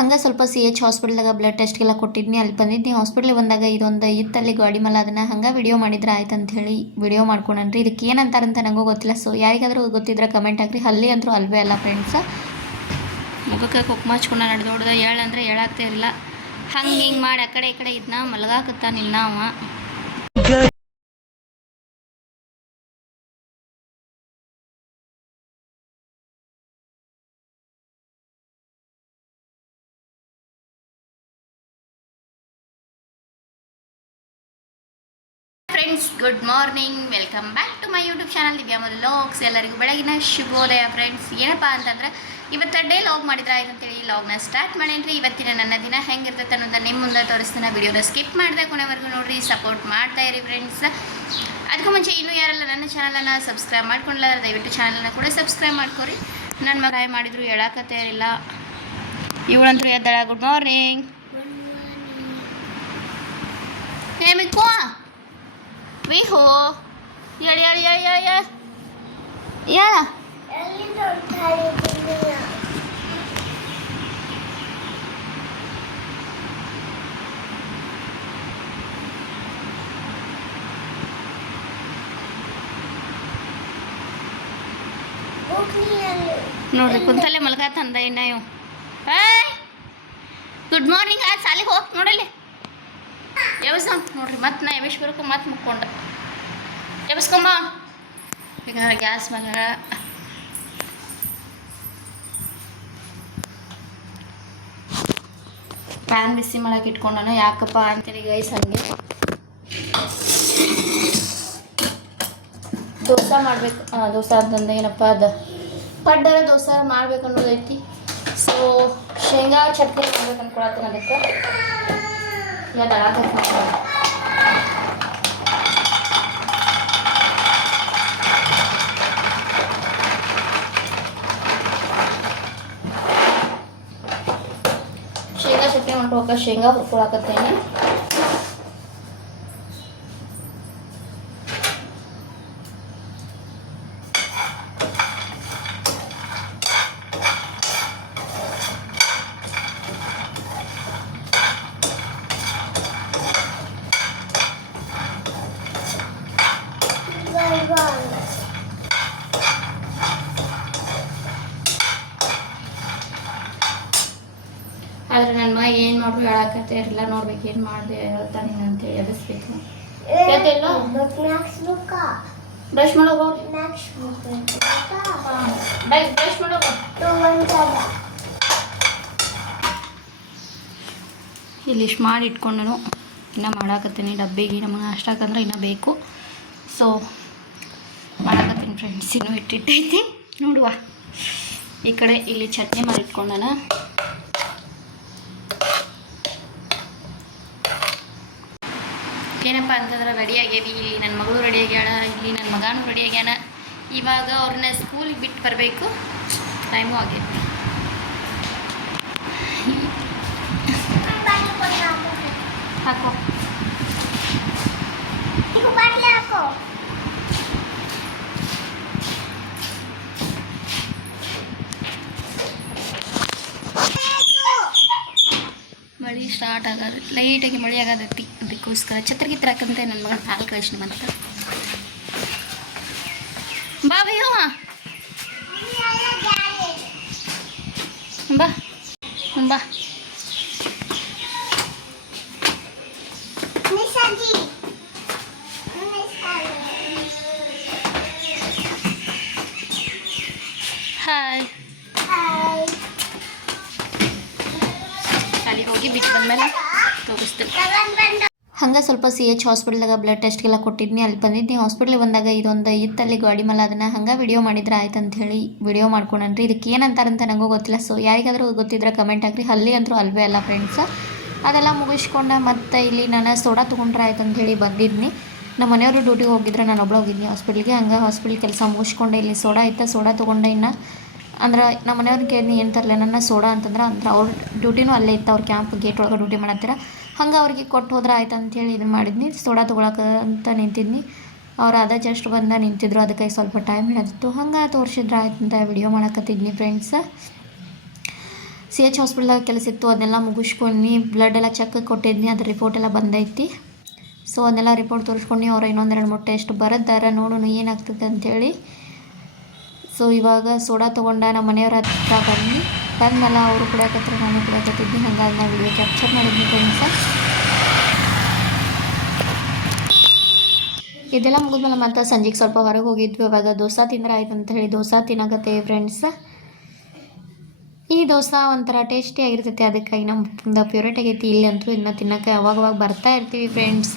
ಹಂಗೆ ಸ್ವಲ್ಪ CH ಹಾಸ್ಪಿಟಲ್ದಾಗ blood ಟೆಸ್ಟ್ಗೆಲ್ಲ ಕೊಟ್ಟಿದ್ನಿ. ಅಲ್ಲಿ ಬಂದಿದ್ನಿ. ಹಾಸ್ಪಿಟ್ಲಿಗೆ ಬಂದಾಗ ಇದೊಂದು ಇತ್ತಲ್ಲಿ ಗಾಡಿ ಮೇಲೆ ಅದನ್ನು ಹಂಗೆ ವಿಡಿಯೋ ಮಾಡಿದ್ರೆ ಆಯ್ತು ಅಂಥೇಳಿ ವಿಡಿಯೋ ಮಾಡ್ಕೊಂಡ್ರಿ. ಇದಕ್ಕೆ ಏನಂತಾರಂತ ನನಗೂ ಗೊತ್ತಿಲ್ಲ. ಸೊ ಯಾರಿಗಾದರೂ ಗೊತ್ತಿದ್ರೆ ಕಮೆಂಟ್ ಹಾಕ್ರಿ. ಹಲ್ಲಿ ಅಂತೂ ಅಲ್ವೇ ಅಲ್ಲ ಫ್ರೆಂಡ್ಸ್. ಮುಖಕ್ಕೆ ಕುಕ್ಮ ಹಚ್ಕೊಂಡು ನಡೆದೋಡ್ದ ಹೇಳಂದ್ರೆ ಹೇಳಾಗ್ತಾ ಇರಲಿಲ್ಲ. ಹಂಗೆ ಹಿಂಗೆ ಮಾಡಿ ಆ ಕಡೆ ಈ ಕಡೆ ಇದನ್ನ ಮಲಗಾಕತ್ತಾನಿಲ್ಲ ಅವ. Friends, good morning. Welcome back to my YouTube channel Divya vlogs. ಎಲ್ಲರಿಗೂ ಬೆಳಗಿನ ಶುಭೋದಯ ಫ್ರೆಂಡ್ಸ್. ಏನಪ್ಪ ಅಂತಂದ್ರೆ ಇವತ್ತು ಡೇ ಲಾಗ್ ಮಾಡಿದ್ರೆ ಆಯ್ತು ಅಂತೇಳಿ ಲಾಗ್ನ ಸ್ಟಾರ್ಟ್ ಮಾಡೇನ್ರಿ. ಇವತ್ತಿನ ನನ್ನ ದಿನ ಹೆಂಗಿರ್ತೈತೆ ಅನ್ನೋದನ್ನ ನಿಮ್ಮ ಮುಂದೆ ತೋರಿಸ್ತಾನೆ. ವಿಡಿಯೋದ ಸ್ಕಿಪ್ ಮಾಡಿದೆ ಕೊನೆವರೆಗೂ ನೋಡ್ರಿ, ಸಪೋರ್ಟ್ ಮಾಡ್ತಾ ಇರಿ ಫ್ರೆಂಡ್ಸ್. ಅದಕ್ಕೂ ಮುಂಚೆ ಇನ್ನೂ ಯಾರೆಲ್ಲ ನನ್ನ ಚಾನಲನ್ನು ಸಬ್ಸ್ಕ್ರೈಬ್ ಮಾಡ್ಕೊಂಡಿಲ್ಲ ದಯವಿಟ್ಟು ಚಾನಲನ್ನು ಕೂಡ ಸಬ್ಸ್ಕ್ರೈಬ್ ಮಾಡ್ಕೊರಿ. ನನ್ನ ಮಗ ಮಾಡಿದ್ರು ಹೇಳಾಕತ್ತೇ ಇರಲಿಲ್ಲ. ಇವಳಂತೂ ಎದ್ದಾಳ. Good morning. ಏಮಿಕ್ಕೋ ವಿಹೋ ಹೇಳಿ ಹೇಳಿ ಹೇಳ ನೋಡ್ರಿ ಕುಂತಲ್ಲೇ ಮಲ್ಕಾತಂದ ಇನ್ನ ಇವು. Good morning. ಆ ಸಾಲಿಗೆ ಹೋಗಿ ನೋಡಲ್ಲಿ ಎವಸ ನೋಡ್ರಿ. ಮತ್ತೆ ನಾ ಎವೇಶ್ವರಕ್ಕೆ ಮತ್ತೆ ಮುಕ್ಕೊಂಡ ಎಬಸ್ಕೊಂಬ. ಈಗ ಗ್ಯಾಸ್ ಮ್ಯಾಗ ಪ್ಯಾನ್ ಬಿಸಿ ಮಾಡಕ್ಕೆ ಇಟ್ಕೊಂಡನು. ಯಾಕಪ್ಪ ಅಂತೇಳಿ ಗೈಸ್ ಹಂಗೆ ದೋಸೆ ಮಾಡ್ಬೇಕು. ದೋಸೆ ಅಂತಂದ್ರೆ ಏನಪ್ಪ ಅದು ಪಡ್ಡರ ದೋಸೆ ಮಾಡ್ಬೇಕು ಅನ್ನೋದೈತಿ. ಸೊ ಶೇಂಗಾ ಚಟ್ನಿ ಮಾಡ್ಬೇಕು ಅನ್ಕೊಳತ್ತೀನಿ. ಅದಕ್ಕೆ ಶೇಂಗಾ ಚಟ್ನಿ ಮಾಡ್ಕೊಳಕ ಶೇಂಗಾ ಹುರ್ಕೊಳಕತ್ತೇನೆ. ಆದ್ರೆ ನನ್ನ ಮಗ ಏನು ಮಾಡ್ರು ಹೇಳಕತ್ತೆ ಇರಲಿಲ್ಲ. ನೋಡ್ಬೇಕು ಏನು ಮಾಡಿದೆ ಹೇಳ್ತಾನೆ ಅಂತೇಳಿ ಎದಿಸ್ಬೇಕು. ಬ್ರಷ್ ಮಾಡೋದು ಬ್ರಷ್ ಮಾಡೋದು ಇಲ್ಲಿ ಇಷ್ಟು ಮಾಡಿ ಇಟ್ಕೊಂಡನು. ಇನ್ನೂ ಮಾಡಾಕತ್ತೀನಿ ಡಬ್ಬಿಗೆ. ನಮಗೆ ಅಷ್ಟಾಕಂದ್ರೆ ಇನ್ನೂ ಬೇಕು. ಸೊ ಮಾಡಾಕತ್ತೀನಿ ಫ್ರೆಂಡ್ಸ್. ಇನ್ನೂ ಇಟ್ಟಿಟ್ಟೈತಿ ನೋಡುವ. ಈ ಕಡೆ ಇಲ್ಲಿ ಚಟ್ನಿ ಮಾಡಿ ಇಟ್ಕೊಂಡನ. ಏನಪ್ಪ ಅಂತಂದ್ರೆ ರೆಡಿ ಆಗ್ಯಾವಿ. ಇಲ್ಲಿ ನನ್ನ ಮಗಳು ರೆಡಿ ಆಗ್ಯಾಳ, ಇಲ್ಲಿ ನನ್ನ ಮಗನೂ ರೆಡಿ ಆಗ್ಯಾನ. ಇವಾಗ ಅವ್ರನ್ನ ಸ್ಕೂಲಿಗೆ ಬಿಟ್ಟು ಬರಬೇಕು. ಟೈಮು ಆಗೈತಿ. ಹಾಕೋ ಮಳೆ ಸ್ಟಾರ್ಟ್ ಆಗೋದು ಲೈಟಾಗಿ ಮಳೆ ಆಗೋದೈತಿ. ಅದಕ್ಕೋಸ್ಕರ ಛತ್ರಿಗೆ ತರಕಂತ ನನ್ನ ಮಗನ ಹಾಲು ಕಳಿಸ್ನಿ ಅಂತ. ಬಾ ಭಯ್ಯ ಬಾ ಬಾ. ಹಾಯ್. ಅಲ್ಲಿ ಹೋಗಿ ಬಿಟ್ಟು ಬಂದಮೇಲೆ ತೋರಿಸ್ತೀನಿ. ಹಂಗೆ ಸ್ವಲ್ಪ CH ಹಾಸ್ಪಿಟಲ್ದಾಗ ಬ್ಲಡ್ ಟೆಸ್ಟ್ಗೆಲ್ಲ ಕೊಟ್ಟಿದ್ನಿ. ಅಲ್ಲಿ ಬಂದಿದ್ನಿ. ಹಾಸ್ಪಿಟ್ಲಿಗೆ ಬಂದಾಗ ಇದೊಂದು ಇತ್ತಲ್ಲಿ ಗಾಡಿ ಮೇಲೆ ಅದನ್ನು ಹಂಗೆ ವಿಡಿಯೋ ಮಾಡಿದ್ರೆ ಆಯ್ತು ಅಂಥೇಳಿ ವಿಡಿಯೋ ಮಾಡ್ಕೊಂಡ್ರಿ. ಇದಕ್ಕೆ ಏನಂತಾರಂತ ನನಗೂ ಗೊತ್ತಿಲ್ಲ. ಸೊ ಯಾರಿಗಾದರೂ ಗೊತ್ತಿದ್ರೆ ಕಮೆಂಟ್ ಹಾಕ್ರಿ. ಹಲ್ಲಿ ಅಂತೂ ಅಲ್ವೇ ಅಲ್ಲ ಫ್ರೆಂಡ್ಸ್. ಅದೆಲ್ಲ ಮುಗಿಸ್ಕೊಂಡು ಮತ್ತೆ ಇಲ್ಲಿ ನಾನು ಸೋಡಾ ತೊಗೊಂಡ್ರೆ ಆಯ್ತು ಅಂಥೇಳಿ ಬಂದಿದ್ನಿ. ನಮ್ಮ ಮನೆಯವರು ಡ್ಯೂಟಿಗೆ ಹೋಗಿದ್ರೆ ನಾನು ಒಬ್ಬಳು ಹೋಗಿದ್ನಿ ಹಾಸ್ಪಿಟ್ಲಿಗೆ. ಹಂಗೆ ಹಾಸ್ಪಿಟ್ಲ್ ಕೆಲಸ ಮುಗಿಸ್ಕೊಂಡೆ ಇಲ್ಲಿ ಸೋಡಾ ಇತ್ತು. ಸೋಡಾ ತೊಗೊಂಡೆ. ಇನ್ನು ಅಂದ್ರೆ ನಮ್ಮ ಮನೆಯವ್ರನ್ನ ಕೇಳಿ ಏನು ತರಲೆ ನನ್ನ ಸೋಡಾ ಅಂತಂದ್ರೆ ಅವ್ರ ಡ್ಯೂಟಿನೂ ಅಲ್ಲೇ ಇತ್ತು. ಅವ್ರ ಕ್ಯಾಂಪ್ ಗೇಟ್ ಒಳಗೆ ಡ್ಯೂಟಿ ಮಾಡತ್ತೀರ. ಹಂಗೆ ಅವ್ರಿಗೆ ಕೊಟ್ಟು ಹೋದ್ರೆ ಆಯ್ತು ಅಂಥೇಳಿ ಇದನ್ನು ಮಾಡಿದ್ನಿ. ಸೋಡಾ ತೊಗೊಳಕ್ಕೆ ಅಂತ ನಿಂತಿದ್ನಿ. ಅವ್ರು ಅದ ಜಸ್ಟ್ ಬಂದ ನಿಂತಿದ್ರು. ಅದಕ್ಕೆ ಸ್ವಲ್ಪ ಟೈಮ್ ಹಿಡಿದಿತ್ತು. ಹಂಗೆ ತೋರಿಸಿದ್ರೆ ಆಯ್ತು ಅಂತ ವಿಡಿಯೋ ಮಾಡಕತ್ತಿದ್ನಿ ಫ್ರೆಂಡ್ಸ್. ಸಿ ಎಚ್ ಹಾಸ್ಪಿಟ್ಲಾಗ ಕೆಲಸ ಇತ್ತು, ಅದನ್ನೆಲ್ಲ ಮುಗಿಸ್ಕೊಂಡು ಬ್ಲಡ್ ಎಲ್ಲ ಚೆಕ್ ಕೊಟ್ಟಿದ್ನಿ, ಅದ್ರ ರಿಪೋರ್ಟ್ ಎಲ್ಲ ಬಂದೈತಿ. ಸೊ ಅದನ್ನೆಲ್ಲ ರಿಪೋರ್ಟ್ ತೋರಿಸ್ಕೊಂಡು ಅವ್ರು ಇನ್ನೊಂದು 2-3 ಟೆಸ್ಟ್ ಬರೋದಾರ, ನೋಡೋಣ ಏನಾಗ್ತದೆ ಅಂಥೇಳಿ. ಸೊ ಇವಾಗ ಸೋಡಾ ತೊಗೊಂಡ ನಮ್ಮ ಮನೆಯವ್ರ ಹತ್ರ ಬಂದಮೇಲೆ ಅವರು ಕುಡಿಯಕತ್ರ, ನಾನು ಕುಡಿಯಕತ್ತಿದ್ನಿ. ಹಾಗಾಗಿ ನಾನು ವಿಡಿಯೋ ಕ್ಯಾಪ್ಚರ್ ಮಾಡಿದ್ನಿ ಫ್ರೆಂಡ್ಸ. ಇದೆಲ್ಲ ಮುಗಿದ್ಮೇಲೆ ಮತ್ತು ಸಂಜೆಗೆ ಸ್ವಲ್ಪ ಹೊರಗೆ ಹೋಗಿದ್ವಿ. ಇವಾಗ ದೋಸೆ ತಿಂದ್ರೆ ಆಯ್ತು ಅಂತ ಹೇಳಿ ದೋಸೆ ತಿನ್ನಕತ್ತೇವೆ ಫ್ರೆಂಡ್ಸ್. ಈ ದೋಸೆ ಒಂಥರ ಟೇಸ್ಟಿ ಆಗಿರ್ತೈತಿ, ಅದಕ್ಕಾಗಿ ನಮ್ಮ ಫೇವ್ರೇಟ್ ಆಗೈತಿ. ಇಲ್ಲಿ ಅಂತೂ ಇದನ್ನ ತಿನ್ನೋಕೆ ಅವಾಗವಾಗ ಬರ್ತಾ ಇರ್ತೀವಿ ಫ್ರೆಂಡ್ಸ.